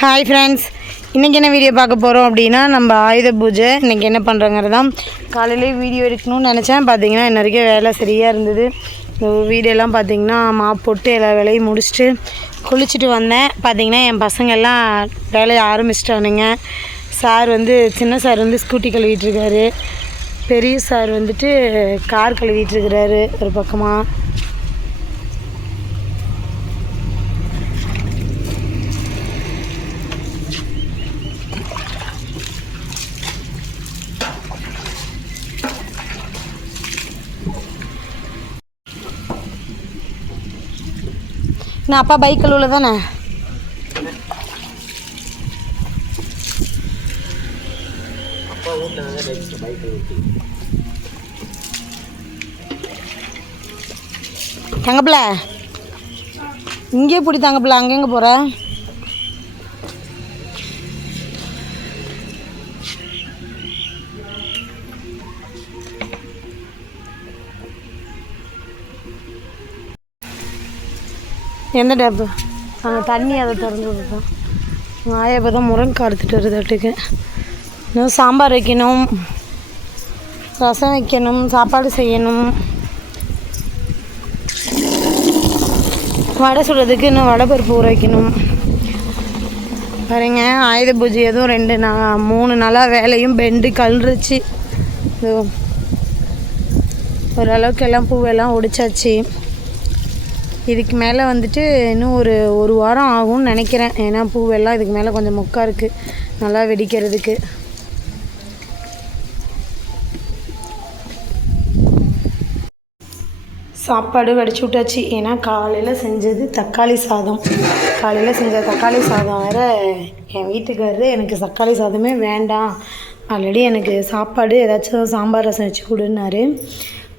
Hi friends, இன்றைக்கி என்ன video பார்க்க போகிறோம் அப்படின்னா நம்ம ஆயுத பூஜை இன்றைக்கி என்ன பண்ணுறோங்கிறது தான். காலையிலே வீடியோ எடுக்கணும்னு நினச்சேன். பார்த்தீங்கன்னா இன்ன வரைக்கும் வேலை சரியாக இருந்தது. இந்த வீடியோலாம் பார்த்திங்கன்னா மாப் போட்டு எல்லா வேலையும் முடிச்சுட்டு குளிச்சுட்டு வந்தேன். பார்த்திங்கன்னா என் பசங்கள்லாம் வேலையை ஆரம்பிச்சிட்டானுங்க. சார் சின்ன சார் ஸ்கூட்டி கழுவிட்டுருக்காரு. பெரிய சார் கார் கழுவிட்டுருக்கிறாரு ஒரு பக்கமாக. நான் அப்பா பைக் கழுவுல தானே. தங்கப்பிள்ள இங்கே பிடி. தங்கப்பிள்ள அங்கே எங்கே போகிற? எந்த டேப்பு? நாங்கள் தண்ணி அதை திறந்து விட்டுட்டோம். ஆயா இப்போ தான் முருங்கை எடுத்துகிட்டு வருதாட்டுக்கு. இன்னும் சாம்பார் வைக்கணும், ரசம் வைக்கணும், சாப்பாடு செய்யணும், வடை சுடுறதுக்கு இன்னும் வடை பருப்பு ஊற வைக்கணும். பாருங்க, ஆயுத பூஜை எதுவும் 3 நாளாக வேலையும் பெண்டு கல்றுச்சு. ஓரளவுக்கு எல்லாம் பூவெல்லாம் ஒடிச்சாச்சு. இதுக்கு மேலே இன்னும் ஒரு வாரம் ஆகும்னு நினைக்கிறேன். ஏன்னா பூவெல்லாம் இதுக்கு மேலே கொஞ்சம் மொக்கா இருக்குது நல்லா வெடிக்கிறதுக்கு. சாப்பாடு வடிச்சு விட்டாச்சு. ஏன்னா காலையில் செஞ்சது தக்காளி சாதம். காலையில் செஞ்ச தக்காளி சாதம் வேறு என் வீட்டுக்காரரு எனக்கு தக்காளி சாதமே வேண்டாம், ஆல்ரெடி எனக்கு சாப்பாடு ஏதாச்சும் சாம்பார் ரசம் வச்சு கொடுன்னாரு.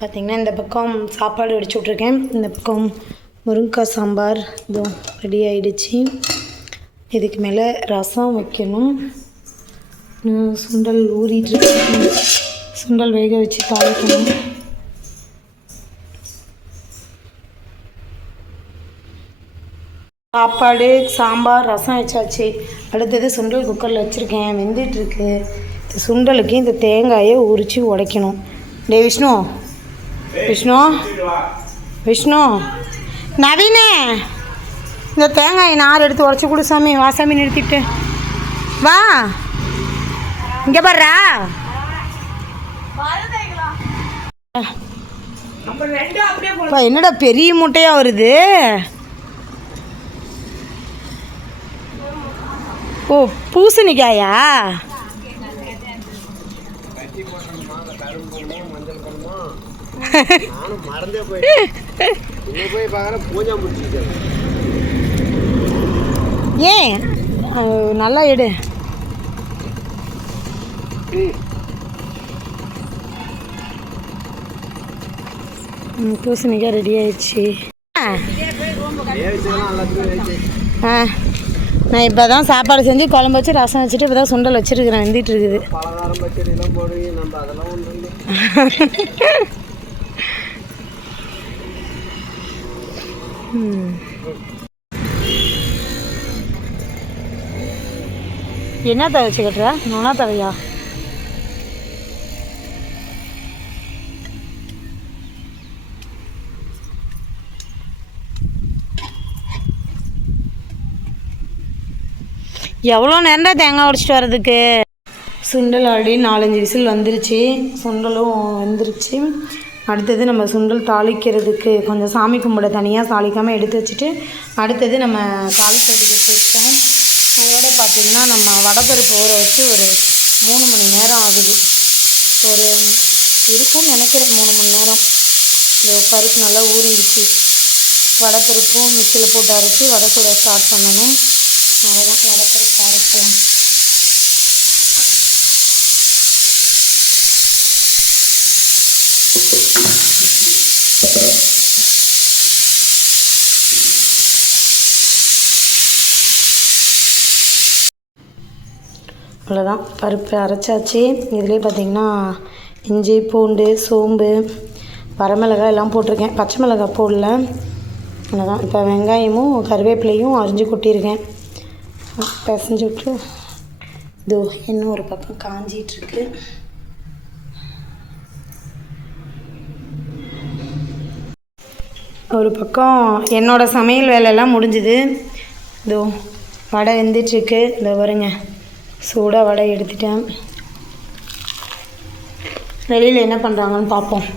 பார்த்திங்கன்னா இந்த பக்கம் சாப்பாடு வடிச்சு விட்ருக்கேன். இந்த பக்கம் முருங்கைக்காய் சாம்பார் இதுவும் ரெடி ஆகிடுச்சு. இதுக்கு மேலே ரசம் வைக்கணும். சுண்டல் ஊறிட்டுருக்கு. சுண்டல் வேக வச்சு தாளிக்கணும். சாப்பாடு சாம்பார் ரசம் வச்சாச்சு. அடுத்தது சுண்டல் குக்கரில் வச்சுருக்கேன், வெந்துட்டுருக்கு. இந்த சுண்டலுக்கு இந்த தேங்காயை உரித்து உடைக்கணும். டே விஷ்ணு, விஷ்ணு, விஷ்ணு, நவீனே, இந்த தேங்காயை நார் எடுத்து உடச்சி கொடு சாமி. வாசாமி நிறுத்திட்டு வா. இங்கே பாடுறா. என்னடா பெரிய மூட்டையாக வருது? ஓ, பூசணிக்காயா? ஏன் நல்லா எடு. பூசணிக்காய் ரெடி ஆயிடுச்சு. நான் இப்போ தான் சாப்பாடு செஞ்சு குழம்பு வச்சு ரசம் வச்சுட்டு இப்போ தான் சுண்டல் வச்சுருக்கிறேன், வெந்துட்டு இருக்குது. என்ன தவை வச்சு கட்டுற? நொனா தவையா? எவ்வளோ நேரம் தேங்காய் உடைச்சிட்டு வர்றதுக்கு? சுண்டல் ஆல்ரெடி 4-5 விசில் வந்துருச்சு. சுண்டலும் வந்துருச்சு. அடுத்தது நம்ம சுண்டல் தாளிக்கிறதுக்கு கொஞ்சம் சாமி கும்பிட தனியாக தாளிக்காமல் எடுத்து வச்சுட்டு அடுத்தது நம்ம தாளிக்கிறதுக்கு வச்சுருக்கோம். அதோட பார்த்திங்கன்னா நம்ம வடைப்பருப்பு ஊற வச்சு ஒரு 3 மணி நேரம் ஆகுது. இருக்கும்னு நினைக்கிறேன் 3 மணி நேரம். இந்த பருப்பு நல்லா ஊறிடுச்சு. வடைப்பருப்பும் மிக்சியில் போட்டு அரைச்சி வடை சுட ஸ்டார்ட் பண்ணணும். அவ்வளோதான், வடைப்பருப்பு அரைக்கலாம். அவ்வளோதான், பருப்பு அரைச்சாச்சு. இதுலேயே பார்த்திங்கன்னா இஞ்சி பூண்டு சோம்பு வரமிளகாய் எல்லாம் போட்டிருக்கேன். பச்சை மிளகாய் போடல. அவ்வளோதான். இப்போ வெங்காயமும் கருவேப்பிலையும் அரிஞ்சு கொட்டியிருக்கேன். பிசைஞ்சு விட்டு இதோ இன்னும் ஒரு பக்கம் காஞ்சிகிட்ருக்கு. ஒரு பக்கம் என்னோடய சமையல் வேலையெல்லாம் முடிஞ்சுது. இதோ வடை வெந்துட்டுருக்கு. இதோ வருங்க, சூடாக வடை எடுத்துட்டேன். வெளியில் என்ன பண்ணுறாங்கன்னு பார்ப்போம்.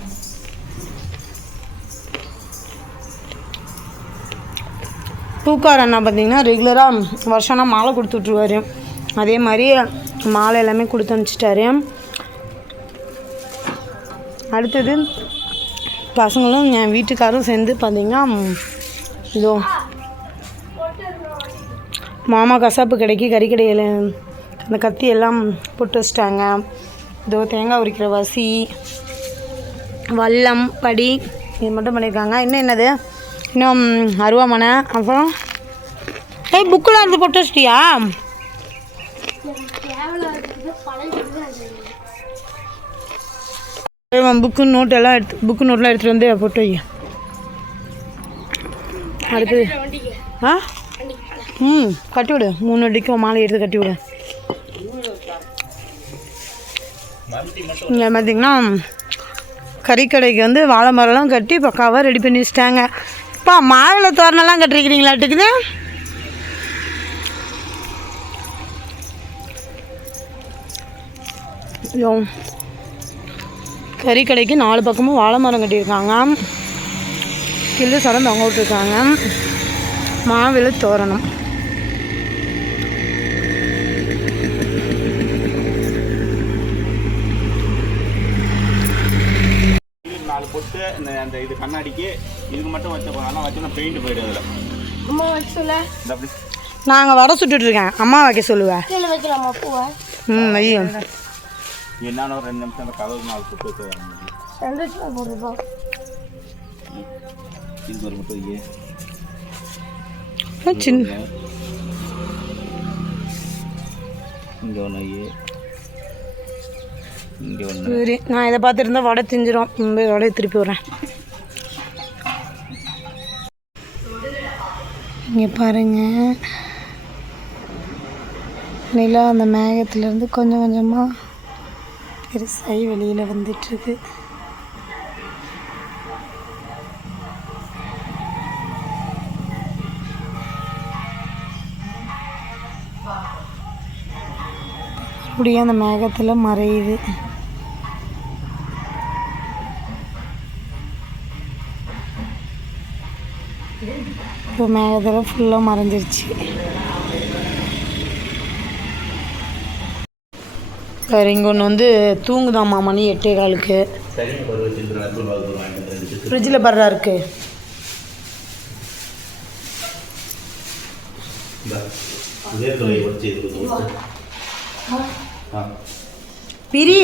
பூக்கார் அண்ணா பார்த்திங்கன்னா ரெகுலராக வருஷம்னா மாலை கொடுத்து விட்ருவார். அதே மாதிரி மாலை எல்லாமே கொடுத்து அனுப்பிச்சிட்டாரு. அடுத்தது பசங்களும் என் வீட்டுக்காரும் சேர்ந்து பார்த்திங்கன்னா இதோ மாமா கசாப்பு கடைக்கு கறிக்கடையில் அந்த கத்தி எல்லாம் போட்டு வச்சிட்டாங்க. இதோ தேங்காய் உரிக்கிற வசி, வல்லம், படி இது மட்டும் பண்ணியிருக்காங்க. இன்னும் என்னது, இன்னும் அருவாமனை, அப்புறம் புக்கெலாம் இருந்து போட்டு வச்சிட்டியா? புக்கு நோட்டெல்லாம் எடுத்துகிட்டு வந்து போட்டு வை. அடுத்தது கட்டி விடு. 3 அடிக்கும் மாலை எடுத்து கட்டி விடு. இங்கே பார்த்திங்கன்னா கறிக்கடைக்கு வந்து வாழை மரம்லாம் கட்டி பக்காவாக ரெடி பண்ணி வச்சிட்டாங்க. இப்போ மாவிளை தோரணெல்லாம் கட்டிருக்கிறீங்களாட்டுக்குது. கறிக்கடைக்கு 4 பக்கமும் வாழை மரம் கட்டியிருக்காங்க. கில்லு சரம் தொங்க விட்டுருக்காங்க. மாவிளை தோரணம். போட்டு அந்த இது கண்ணாடிக்கு இதுக்கு மட்டும் வச்ச போனால் வச்சு நான் பெயிண்ட் போயிடுது. அதில் அம்மா வைக்க சொல்ல நாங்கள் வடை சுட்டுட்ருக்கேன். அம்மா வைக்க சொல்லுவேன். கீழே வைக்கலாமா பூவை? ஐயோ என்னன்னு ஒரு 2 நிமிஷம் அந்த கதவு 4 சுட்டு வச்சு போட்டுருப்போம். இது ஒரு மட்டும் சின்ன இங்கே ஒன்று இங்கே ஒன்று. சரி, நான் இதை பார்த்துருந்தா வடை திஞ்சிரும். வடையை திருப்பி விட்றேன். இங்கே பாருங்கள், நிலா அந்த மேகத்துலேருந்து கொஞ்சம் கொஞ்சமாக பெருசாகி வெளியில் வந்துட்டுருக்கு. அப்படியே அந்த மேகத்தில் மறையுது. இப்போ மேகத்தில் ஃபுல்லாக மறைஞ்சிருச்சு. வேறு இங்கே ஒன்று வந்து தூங்குதாம்மா, மணி 8:15. ஃப்ரிட்ஜில் பர்றா இருக்கு. பிரி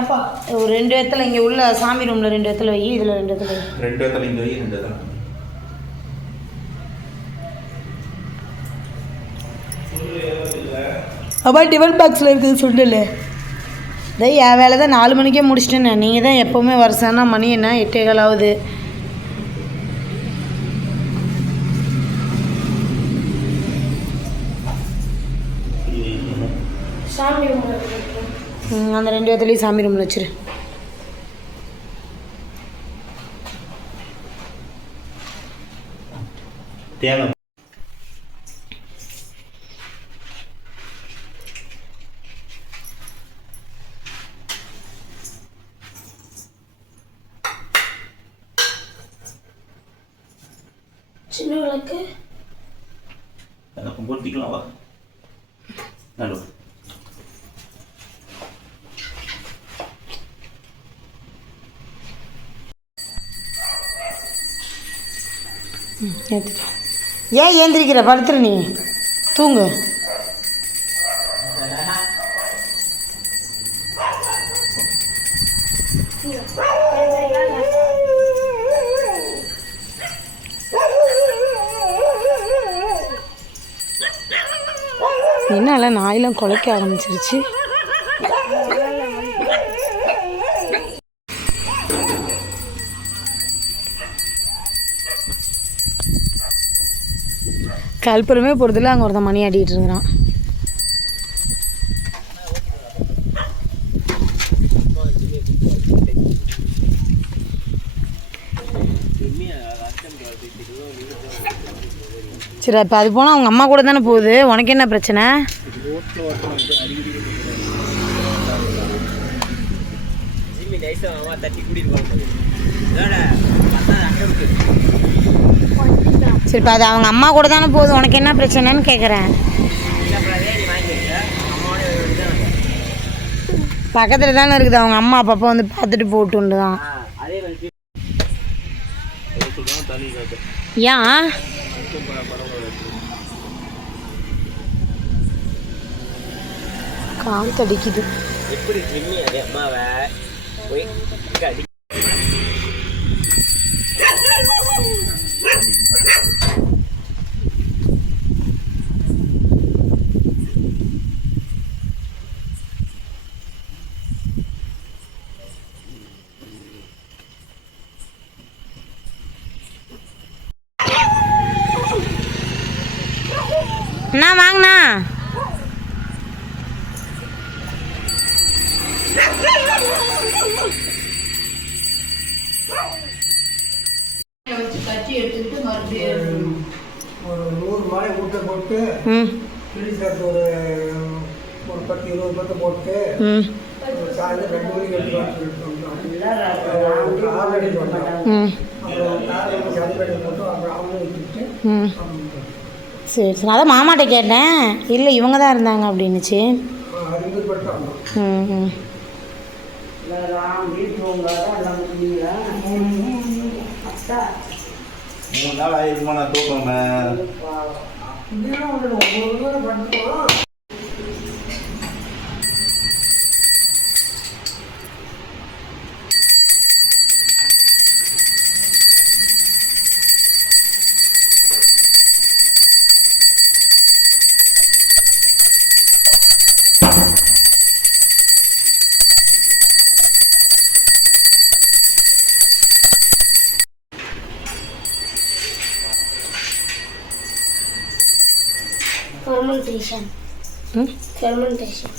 ஏப்பா ஒரு 2 இடத்துல இங்கே உள்ள சாமி ரூமில் 2 இடத்துல வை. இதில் 2 இடத்துல வை. 2 இடத்துல இங்கே வை. 2 இடத்துல அப்பா டிஃபன் பாக்ஸில் இருக்குது சொல்லலை. என் வேலை தான் 4 மணிக்கே முடிச்சிட்டேன்னு. நீங்கள் தான் எப்போவுமே வருஷம்னா மணி என்ன 8:15 ஆகுது. அந்த 2 இடத்துலையும் சாமி ரூமில் வச்சிரு. தேவை சின்ன விளக்கு எனக்கு பொருத்திக்கலாம். வா நடு ஏன் ஏந்திரிக்கிற? படுத்துரு, நீ தூங்கு. என்னால நாயெல்லாம் குலைக்க ஆரம்பிச்சிருச்சு. கல்புரமே போகிறதுல அங்கே ஒருத்தன் மணி ஆடிட்டு இருக்கிறான். சரி, இப்போ அது போனால் அவங்க அம்மா கூட தானே போகுது, உனக்கு என்ன பிரச்சனை? சரி, இப்போ அது அவங்க அம்மா கூட தானே போகுது, உனக்கு என்ன பிரச்சனைன்னு கேட்குறேன். பக்கத்தில் தானே இருக்குது, அவங்க அம்மா அப்பப்போ வந்து பார்த்துட்டு போட்டுண்டு தான். ஏன் காற்று அடிக்குது. அண்ணா வாங்கண்ணா. ஒரு 100 மாலை ஊட்ட போட்டு கிளி சேர்த்து ஒரு 10-20 பத்தை போட்டு காலையில் 2 மணிக்கு எடுத்துட்டு வந்தோம். 6 அடிக்கு வந்தோம். அப்புறம் காலையில் சதுப்படி போட்டு அப்புறம் அவங்களும் வச்சுட்டு. சரி சரி, அதான் மாமாட்ட கேட்டேன், இல்லை இவங்க தான் இருந்தாங்க அப்படின்னுச்சு. அது பட்டு வந்தோம். மூணு நாள் ஆயிருக்குமா நான் தூக்கமே. fermentation. Fermentation.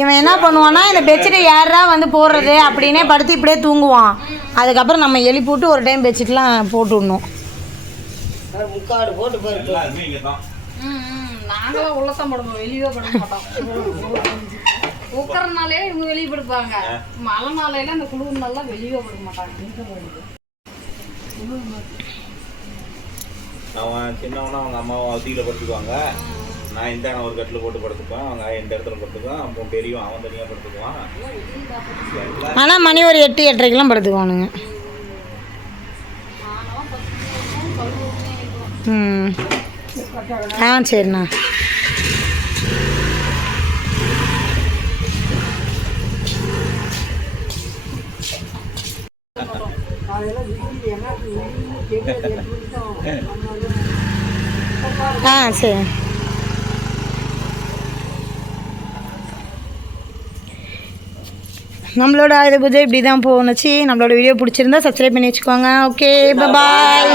இவன் என்ன பண்ணுவான்னா, இந்த பெட்ஷீட்டை யாரா வந்து போடுறது அப்படின்னே படுத்து இப்படியே தூங்குவான். அதுக்கப்புறம் நம்ம எழுப்பி விட்டு ஒரு டைம் பெட்ஷீட்லாம் போட்டு விடணும். முக்காடு போட்டு போயிருக்கு. எல்லாருமே இங்கே தான். நாங்களாம் உள்ளதான் படுப்போம், வெளியே படுக்க மாட்டோம். உட்கறனாலே இவங்க வெளியே படுப்பாங்க, மழை நாளையில அந்த குளிர் நல்லா வெளியே படுக்க மாட்டாங்க. அவன் சின்னவனா அவங்க அம்மாவும் அவசியில் படுத்துக்குவாங்க. நான் இந்த ஒரு கட்டில் போட்டு படுத்துப்பேன், அவங்க இந்த இடத்துல படுத்துக்குவான். அப்புறம் பெரியவன் அவன் தனியாக படுத்துக்குவான். ஆனால் மணி ஒரு 8-8:30 படுத்துக்குவானுங்க. சரிண்ணா. சரி. நம்மளோட ஆயுத பூஜை இப்படி தான் போணுச்சு. நம்மளோட வீடியோ பிடிச்சிருந்தா சப்ஸ்கிரைப் பண்ணி வச்சுக்கோங்க. ஓகே, பாய்.